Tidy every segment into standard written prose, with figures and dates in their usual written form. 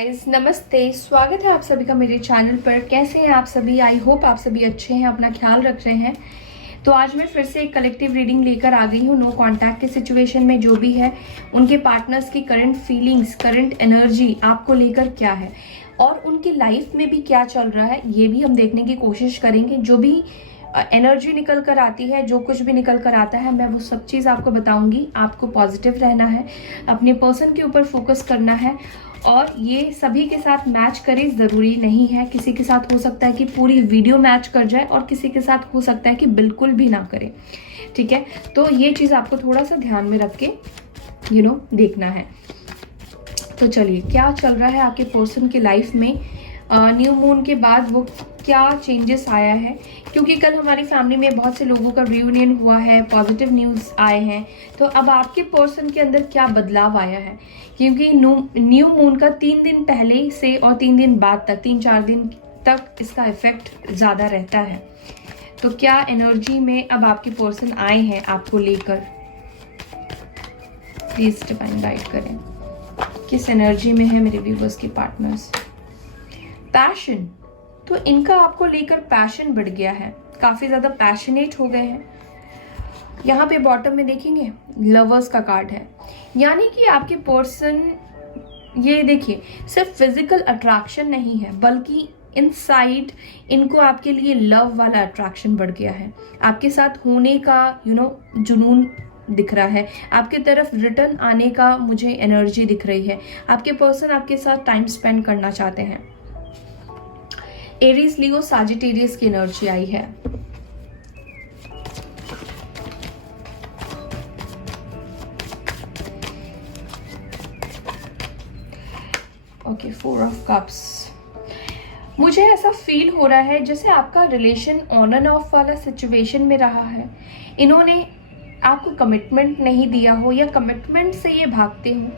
Guys, नमस्ते। स्वागत है आप सभी का मेरे चैनल पर। कैसे हैं आप सभी? आई होप आप सभी अच्छे हैं, अपना ख्याल रख रहे हैं। तो आज मैं फिर से एक कलेक्टिव रीडिंग लेकर आ गई हूँ। नो कांटेक्ट के सिचुएशन में जो भी है, उनके पार्टनर्स की करंट फीलिंग्स, करंट एनर्जी आपको लेकर क्या है और उनकी लाइफ में भी क्या चल रहा है, ये भी हम देखने की कोशिश करेंगे। जो भी एनर्जी निकल कर आती है, जो कुछ भी निकल कर आता है, मैं वो सब चीज़ आपको बताऊंगी। आपको पॉजिटिव रहना है, अपने पर्सन के ऊपर फोकस करना है और ये सभी के साथ मैच करे, ज़रूरी नहीं है। किसी के साथ हो सकता है कि पूरी वीडियो मैच कर जाए और किसी के साथ हो सकता है कि बिल्कुल भी ना करे। ठीक है, तो ये चीज़ आपको थोड़ा सा ध्यान में रख के देखना है। तो चलिए, क्या चल रहा है आपके पर्सन की लाइफ में न्यू मून के बाद, वो क्या चेंजेस आया है। क्योंकि कल हमारी फैमिली में बहुत से लोगों का रियूनियन हुआ है, पॉजिटिव न्यूज़ आए हैं। तो अब आपके पर्सन के अंदर क्या बदलाव आया है, क्योंकि न्यू मून का 3 दिन पहले से और 3 दिन बाद तक, 3-4 दिन तक इसका इफेक्ट ज़्यादा रहता है। तो क्या एनर्जी में अब आपके पर्सन आए हैं आपको लेकर, प्लीज डिवाइन गाइड करें। किस एनर्जी में है मेरे व्यूवर्स के पार्टनर्स? पैशन, तो इनका आपको लेकर पैशन बढ़ गया है, काफी ज्यादा पैशनेट हो गए हैं। यहाँ पे बॉटम में देखेंगे लवर्स का कार्ड है, यानी कि आपके पर्सन, ये देखिए, सिर्फ फिजिकल अट्रैक्शन नहीं है, बल्कि इनसाइड इनको आपके लिए लव वाला अट्रैक्शन बढ़ गया है। आपके साथ होने का जुनून दिख रहा है, आपके तरफ रिटर्न आने का मुझे एनर्जी दिख रही है। आपके पर्सन आपके साथ टाइम स्पेंड करना चाहते हैं। एरीज, लियो, साजिटेरियस की एनर्जी आई है। Okay, 4 of cups. मुझे ऐसा फील हो रहा है जैसे आपका रिलेशन ऑन एंड ऑफ वाला सिचुएशन में रहा है। इन्होंने आपको कमिटमेंट नहीं दिया हो या कमिटमेंट से ये भागते हो।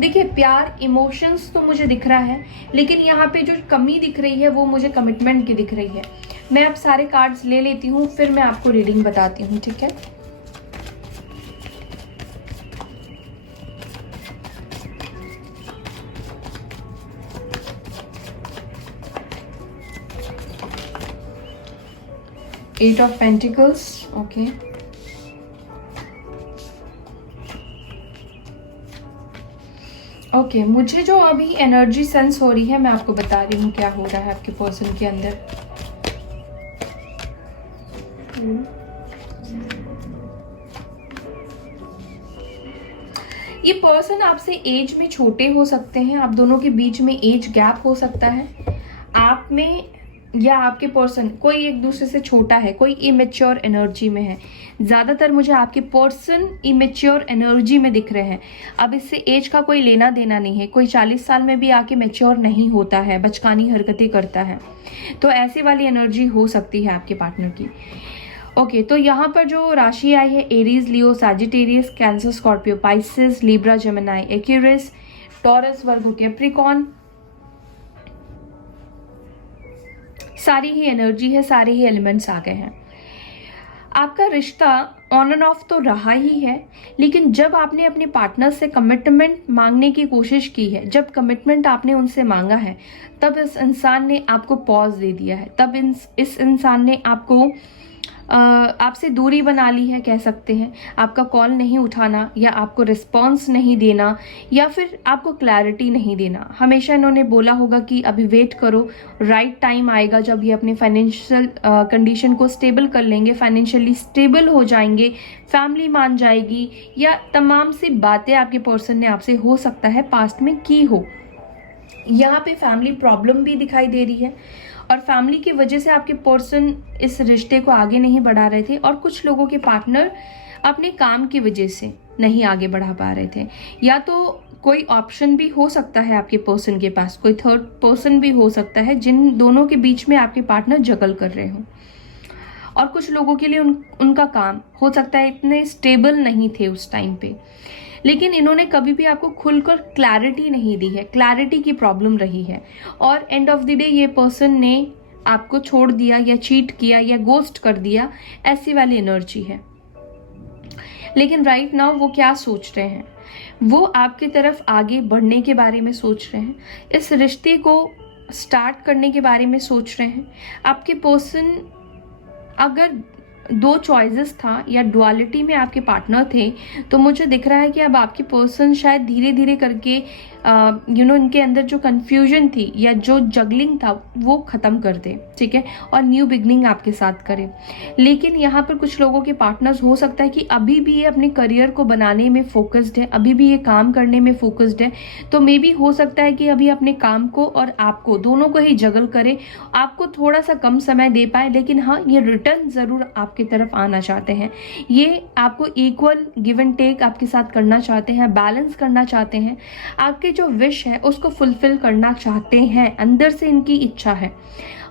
देखिए, प्यार, इमोशंस तो मुझे दिख रहा है, लेकिन यहाँ पे जो कमी दिख रही है वो मुझे कमिटमेंट की दिख रही है। मैं अब सारे कार्ड्स ले लेती हूँ, फिर मैं आपको रीडिंग बताती हूँ, ठीक है? Eight of pentacles, okay. Okay, मुझे जो अभी एनर्जी सेंस हो रही है, मैं आपको बता रही हूँ क्या हो रहा है आपके पर्सन के अंदर। ये पर्सन आपसे एज में छोटे हो सकते हैं, आप दोनों के बीच में एज गैप हो सकता है। आप में या आपके पर्सन, कोई एक दूसरे से छोटा है, कोई इमेच्योर एनर्जी में है। ज़्यादातर मुझे आपके पर्सन इमेच्योर एनर्जी में दिख रहे हैं। अब इससे एज का कोई लेना देना नहीं है। कोई 40 साल में भी आके मैच्योर नहीं होता है, बचकानी हरकतें करता है। तो ऐसी वाली एनर्जी हो सकती है आपके पार्टनर की। ओके, तो यहाँ पर जो राशि आई है, Aries, Leo, Sagittarius, Cancer, Scorpio, Pisces, Libra, Gemini, Aquarius, Taurus, Virgo, Capricorn, सारी ही एनर्जी है, सारे ही एलिमेंट्स आ गए हैं। आपका रिश्ता ऑन एंड ऑफ तो रहा ही है, लेकिन जब आपने अपने पार्टनर से कमिटमेंट मांगने की कोशिश की है, जब कमिटमेंट आपने उनसे मांगा है, तब इस इंसान ने आपको पॉज दे दिया है। तब इस इंसान ने आपको आपसे दूरी बना ली है, कह सकते हैं। आपका कॉल नहीं उठाना, या आपको रिस्पॉन्स नहीं देना, या फिर आपको क्लैरिटी नहीं देना। हमेशा इन्होंने बोला होगा कि अभी वेट करो, राइट टाइम आएगा जब ये अपने फाइनेंशियल कंडीशन को स्टेबल कर लेंगे, फाइनेंशियली स्टेबल हो जाएंगे, फैमिली मान जाएगी, या तमाम सी बातें आपके पर्सन ने आपसे हो सकता है पास्ट में की हो। यहाँ पे फैमिली प्रॉब्लम भी दिखाई दे रही है, और फैमिली की वजह से आपके पर्सन इस रिश्ते को आगे नहीं बढ़ा रहे थे, और कुछ लोगों के पार्टनर अपने काम की वजह से नहीं आगे बढ़ा पा रहे थे। या तो कोई ऑप्शन भी हो सकता है आपके पर्सन के पास, कोई थर्ड पर्सन भी हो सकता है, जिन दोनों के बीच में आपके पार्टनर जगल कर रहे हो। और कुछ लोगों के लिए उनका काम हो सकता है इतने स्टेबल नहीं थे उस टाइम पे, लेकिन इन्होंने कभी भी आपको खुलकर क्लैरिटी नहीं दी है। क्लैरिटी की प्रॉब्लम रही है, और एंड ऑफ द डे ये पर्सन ने आपको छोड़ दिया, या चीट किया, या गोस्ट कर दिया, ऐसी वाली एनर्जी है। लेकिन राइट नाउ वो क्या सोच रहे हैं? वो आपकी तरफ आगे बढ़ने के बारे में सोच रहे हैं, इस रिश्ते को स्टार्ट करने के बारे में सोच रहे हैं। आपके पर्सन, अगर दो चॉइसेस था या डुअलिटी में आपके पार्टनर थे, तो मुझे दिख रहा है कि अब आपके पर्सन शायद धीरे धीरे करके इनके अंदर जो कंफ्यूजन थी या जो जगलिंग था वो ख़त्म कर दे, ठीक है, और न्यू बिगनिंग आपके साथ करे। लेकिन यहाँ पर कुछ लोगों के पार्टनर्स हो सकता है कि अभी भी ये अपने करियर को बनाने में फोकस्ड है, अभी भी ये काम करने में फोकस्ड है। तो मे बी हो सकता है कि अभी अपने काम को और आपको दोनों को ही जगल करे, आपको थोड़ा सा कम समय दे पाए, लेकिन हाँ, ये रिटर्न ज़रूर आपकी तरफ आना चाहते हैं। ये आपको इक्वल गिव एंड टेक आपके साथ करना चाहते हैं, बैलेंस करना चाहते हैं, आपके जो विश है उसको फुलफिल करना चाहते हैं। अंदर से इनकी इच्छा है,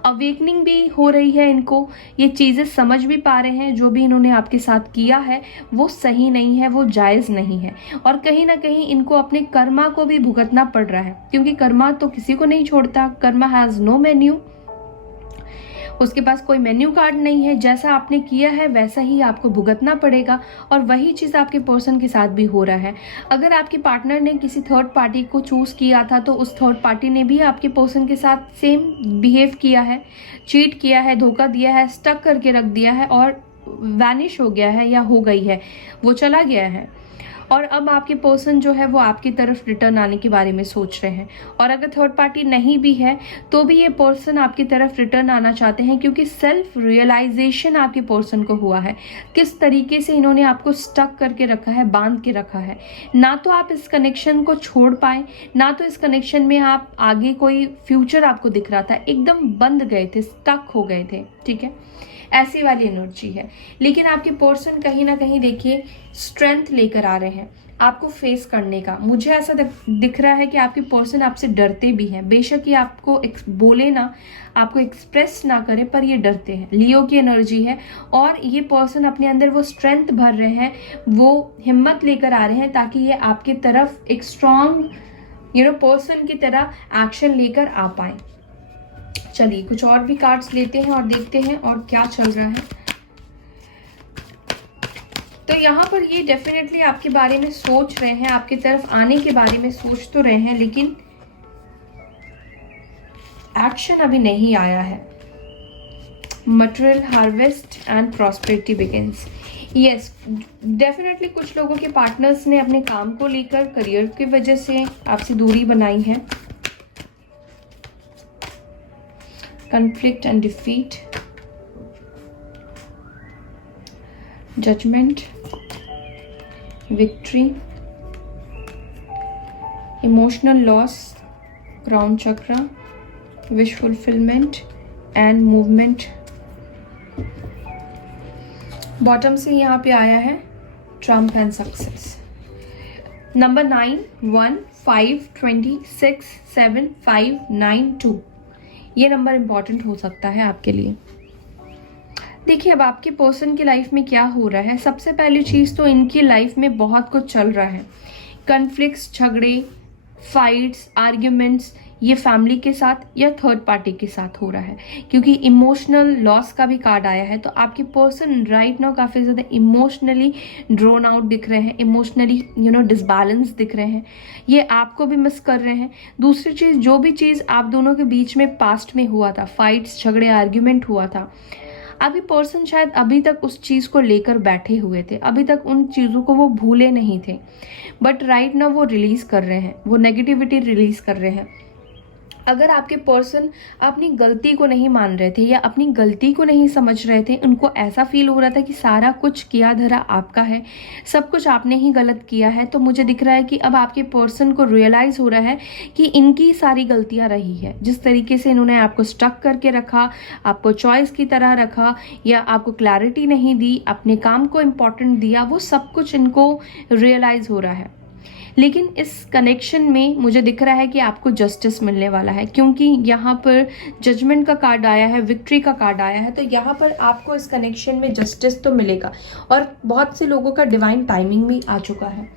अवेकनिंग भी हो रही है इनको, ये चीज़ें समझ भी पा रहे हैं जो भी इन्होंने आपके साथ किया है वो सही नहीं है, वो जायज़ नहीं है। और कहीं ना कहीं इनको अपने कर्मा को भी भुगतना पड़ रहा है, क्योंकि कर्मा तो किसी को नहीं छोड़ता। कर्मा हैज़ नो मेन्यू, उसके पास कोई मेन्यू कार्ड नहीं है। जैसा आपने किया है वैसा ही आपको भुगतना पड़ेगा, और वही चीज़ आपके पर्सन के साथ भी हो रहा है। अगर आपके पार्टनर ने किसी थर्ड पार्टी को चूज़ किया था, तो उस थर्ड पार्टी ने भी आपके पर्सन के साथ सेम बिहेव किया है, चीट किया है, धोखा दिया है, स्टक करके रख दिया है और वैनिश हो गया है या हो गई है, वो चला गया है। और अब आपके पर्सन जो है वो आपकी तरफ रिटर्न आने के बारे में सोच रहे हैं। और अगर थर्ड पार्टी नहीं भी है तो भी ये पर्सन आपकी तरफ रिटर्न आना चाहते हैं, क्योंकि सेल्फ रियलाइजेशन आपके पर्सन को हुआ है किस तरीके से इन्होंने आपको स्टक करके रखा है, बांध के रखा है। ना तो आप इस कनेक्शन को छोड़ पाए, ना तो इस कनेक्शन में आप आगे कोई फ्यूचर आपको दिख रहा था, एकदम बंद गए थे, स्टक हो गए थे, ठीक है, ऐसी वाली एनर्जी है। लेकिन आपके पर्सन कहीं ना कहीं देखिए स्ट्रेंथ लेकर आ रहे हैं आपको फेस करने का। मुझे ऐसा दिख रहा है कि आपके पर्सन आपसे डरते भी हैं, बेशक ये आपको बोले ना, आपको एक्सप्रेस ना करे, पर ये डरते हैं। लियो की एनर्जी है और ये पर्सन अपने अंदर वो स्ट्रेंथ भर रहे हैं, वो हिम्मत लेकर आ रहे हैं ताकि ये आपकी तरफ एक स्ट्रॉन्ग पर्सन की तरह एक्शन लेकर आ पाए। चलिए कुछ और भी कार्ड्स लेते हैं और देखते हैं और क्या चल रहा है। तो यहाँ पर ये डेफिनेटली आपके बारे में सोच रहे हैं, आपकी तरफ आने के बारे में सोच तो रहे हैं, लेकिन एक्शन अभी नहीं आया है। Material harvest and prosperity begins. Yes, definitely कुछ लोगों के पार्टनर्स ने अपने काम को लेकर, करियर की वजह से आपसे दूरी बनाई है। conflict and defeat, judgment, victory, emotional loss, crown chakra, wish fulfillment and movement। Bottom से यहाँ पे आया है ट्रम्प एंड सक्सेस। नंबर 9, 1, 5, 20, 6, 7, 5, 9, 2, ये नंबर इंपॉर्टेंट हो सकता है आपके लिए। देखिए अब आपके पर्सन की लाइफ में क्या हो रहा है। सबसे पहली चीज़ तो इनकी लाइफ में बहुत कुछ चल रहा है, कन्फ्लिक्ट्स, झगड़े, फाइट्स, आर्ग्यूमेंट्स, ये फैमिली के साथ या थर्ड पार्टी के साथ हो रहा है, क्योंकि इमोशनल लॉस का भी कार्ड आया है। तो आपके पर्सन राइट नाउ काफ़ी ज़्यादा इमोशनली ड्रोन आउट दिख रहे हैं, इमोशनली डिसबैलेंस दिख रहे हैं, ये आपको भी मिस कर रहे हैं। दूसरी चीज़, जो भी चीज़ आप दोनों के बीच में पास्ट में हुआ था, फाइट्स, झगड़े, आर्ग्यूमेंट हुआ था, अभी पर्सन शायद अभी तक उस चीज़ को लेकर बैठे हुए थे, अभी तक उन चीज़ों को वो भूले नहीं थे, बट राइट नाउ वो रिलीज़ कर रहे हैं, वो नेगेटिविटी रिलीज़ कर रहे हैं। अगर आपके पर्सन अपनी गलती को नहीं मान रहे थे या अपनी गलती को नहीं समझ रहे थे, उनको ऐसा फील हो रहा था कि सारा कुछ किया धरा आपका है, सब कुछ आपने ही गलत किया है, तो मुझे दिख रहा है कि अब आपके पर्सन को रियलाइज़ हो रहा है कि इनकी सारी गलतियां रही है। जिस तरीके से इन्होंने आपको स्टक करके रखा, आपको चॉइस की तरह रखा या आपको क्लैरिटी नहीं दी, अपने काम को इम्पोर्टेंट दिया, वो सब कुछ इनको रियलाइज़ हो रहा है। लेकिन इस कनेक्शन में मुझे दिख रहा है कि आपको जस्टिस मिलने वाला है, क्योंकि यहाँ पर जजमेंट का कार्ड आया है, विक्ट्री का कार्ड आया है, तो यहाँ पर आपको इस कनेक्शन में जस्टिस तो मिलेगा और बहुत से लोगों का डिवाइन टाइमिंग भी आ चुका है।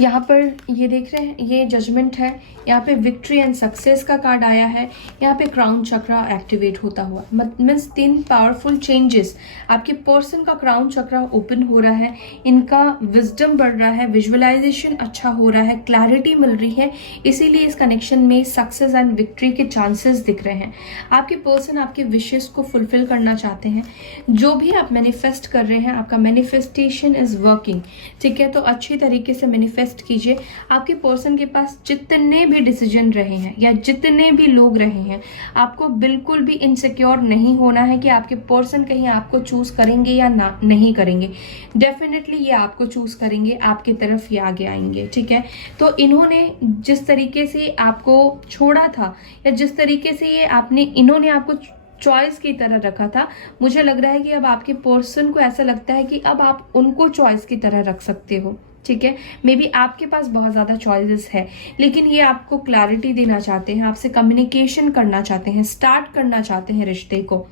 यहाँ पर ये देख रहे हैं, ये जजमेंट है, यहाँ पे विक्ट्री एंड सक्सेस का कार्ड आया है, यहाँ पे क्राउन चक्रा एक्टिवेट होता हुआ, मीन्स 3 पावरफुल चेंजेस। आपके पर्सन का क्राउन चक्रा ओपन हो रहा है, इनका विजडम बढ़ रहा है, विजुअलाइजेशन अच्छा हो रहा है, क्लैरिटी मिल रही है, इसीलिए इस कनेक्शन में सक्सेस एंड विक्ट्री के चांसेस दिख रहे हैं। आपके पर्सन आपके विशेस को फुलफिल करना चाहते हैं, जो भी आप मैनिफेस्ट कर रहे हैं, आपका मैनिफेस्टेशन इज वर्किंग, ठीक है। तो अच्छी तरीके से मैनिफेस्ट कीजिए। आपके पर्सन के पास जितने भी डिसीजन रहे हैं या जितने भी लोग रहे हैं, आपको बिल्कुल भी इनसिक्योर नहीं होना है कि आपके पर्सन कहीं आपको चूज करेंगे या ना नहीं करेंगे। डेफिनेटली ये आपको चूज करेंगे, आपकी तरफ ये आगे आएंगे, ठीक है। तो इन्होंने जिस तरीके से आपको छोड़ा था या जिस तरीके से इन्होंने आपको चॉइस की तरह रखा था, मुझे लग रहा है कि अब आपके पर्सन को ऐसा लगता है कि अब आप उनको चॉइस की तरह रख सकते हो, ठीक है। मे बी आपके पास बहुत ज़्यादा चॉइसेस है, लेकिन ये आपको क्लैरिटी देना चाहते हैं, आपसे कम्युनिकेशन करना चाहते हैं, स्टार्ट करना चाहते हैं रिश्ते को,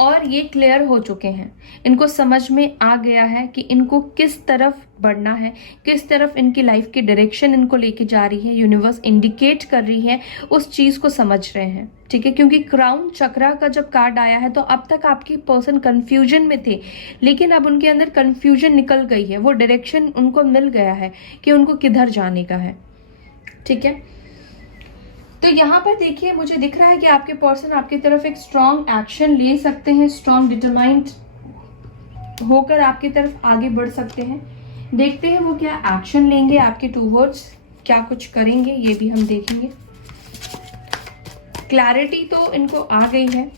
और ये क्लियर हो चुके हैं। इनको समझ में आ गया है कि इनको किस तरफ बढ़ना है, किस तरफ इनकी लाइफ की डायरेक्शन इनको लेके जा रही है, यूनिवर्स इंडिकेट कर रही है, उस चीज़ को समझ रहे हैं, ठीक है। क्योंकि क्राउन चक्रा का जब कार्ड आया है तो अब तक आपकी पर्सन कंफ्यूजन में थे, लेकिन अब उनके अंदर कंफ्यूजन निकल गई है, वो डायरेक्शन उनको मिल गया है कि उनको किधर जाने का है, ठीक है। तो यहाँ पर देखिए, मुझे दिख रहा है कि आपके पर्सन आपकी तरफ एक स्ट्रॉन्ग एक्शन ले सकते हैं, स्ट्रॉन्ग डिटरमाइंड होकर आपकी तरफ आगे बढ़ सकते हैं। देखते हैं वो क्या एक्शन लेंगे आपके टूवर्ड्स, क्या कुछ करेंगे, ये भी हम देखेंगे। क्लैरिटी तो इनको आ गई है,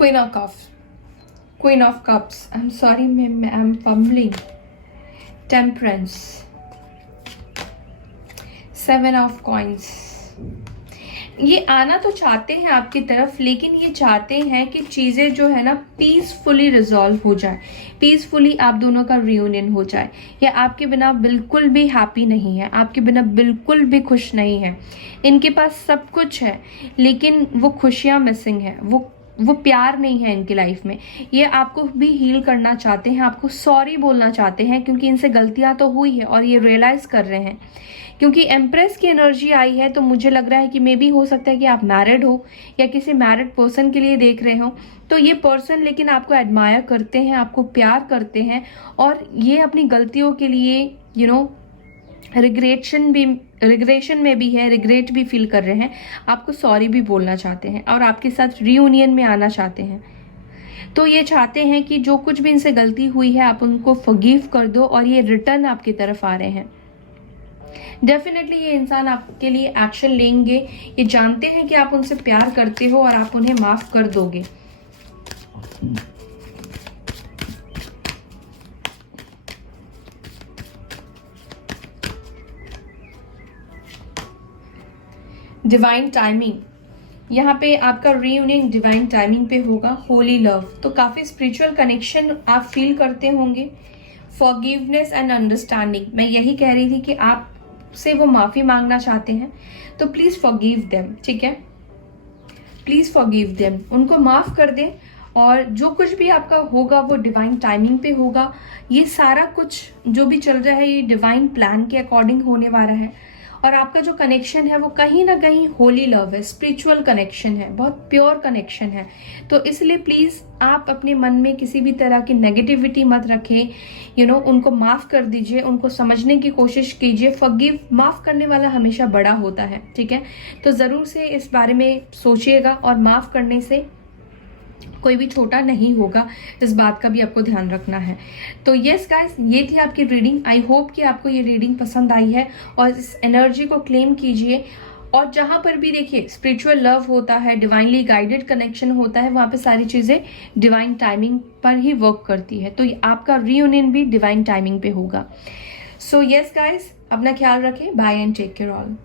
Queen of Cups, Queen of Cups, I'm sorry I'm fumbling, Temperance, 7 of Coins। ये आना तो चाहते हैं आपकी तरफ, लेकिन ये चाहते हैं कि चीज़ें जो है ना पीसफुली रिजॉल्व हो जाए, पीसफुली आप दोनों का रियूनियन हो जाए। या आपके बिना बिल्कुल भी हैप्पी नहीं है, आपके बिना बिल्कुल भी खुश नहीं है। इनके पास सब कुछ है, लेकिन वो खुशियाँ मिसिंग है, वो प्यार नहीं है इनकी लाइफ में। ये आपको भी हील करना चाहते हैं, आपको सॉरी बोलना चाहते हैं, क्योंकि इनसे गलतियां तो हुई है और ये रियलाइज कर रहे हैं। क्योंकि एम्प्रेस की एनर्जी आई है, तो मुझे लग रहा है कि मे बी हो सकता है कि आप मैरिड हो या किसी मैरिड पर्सन के लिए देख रहे हो। तो ये पर्सन लेकिन आपको एडमायर करते हैं, आपको प्यार करते हैं, और ये अपनी गलतियों के लिए रिग्रेशन में भी है, रिग्रेट भी फील कर रहे हैं, आपको सॉरी भी बोलना चाहते हैं और आपके साथ रियूनियन में आना चाहते हैं। तो ये चाहते हैं कि जो कुछ भी इनसे गलती हुई है आप उनको फॉरगिव कर दो, और ये रिटर्न आपकी तरफ आ रहे हैं। डेफिनेटली ये इंसान आपके लिए एक्शन लेंगे, ये जानते हैं कि आप उनसे प्यार करते हो और आप उन्हें माफ कर दोगे। डिवाइन टाइमिंग, यहाँ पे आपका रीयूनियन डिवाइन टाइमिंग पे होगा। होली लव, तो काफ़ी स्पिरिचुअल कनेक्शन आप फील करते होंगे। फॉरगिवनेस एंड अंडरस्टैंडिंग, मैं यही कह रही थी कि आपसे वो माफ़ी मांगना चाहते हैं, तो प्लीज़ फॉरगिव देम, ठीक है। प्लीज़ फॉरगिव देम, उनको माफ़ कर दें, और जो कुछ भी आपका होगा वो डिवाइन टाइमिंग पे होगा। ये सारा कुछ जो भी चल रहा है ये डिवाइन प्लान के अकॉर्डिंग होने वाला है। और आपका जो कनेक्शन है वो कहीं ना कहीं होली लव है, स्पिरिचुअल कनेक्शन है, बहुत प्योर कनेक्शन है। तो इसलिए प्लीज़ आप अपने मन में किसी भी तरह की नेगेटिविटी मत रखें, उनको माफ़ कर दीजिए, उनको समझने की कोशिश कीजिए। फॉरगिव, माफ़ करने वाला हमेशा बड़ा होता है, ठीक है। तो ज़रूर से इस बारे में सोचिएगा, और माफ़ करने से कोई भी छोटा नहीं होगा, इस बात का भी आपको ध्यान रखना है। तो यस गाइस, ये थी आपकी रीडिंग। आई होप कि आपको ये रीडिंग पसंद आई है, और इस एनर्जी को क्लेम कीजिए। और जहाँ पर भी देखिए स्पिरिचुअल लव होता है, डिवाइनली गाइडेड कनेक्शन होता है, वहाँ पे सारी चीज़ें डिवाइन टाइमिंग पर ही वर्क करती है। तो आपका रीयूनियन भी डिवाइन टाइमिंग पे होगा। सो यस गाइस, अपना ख्याल रखें। Bye and take care all.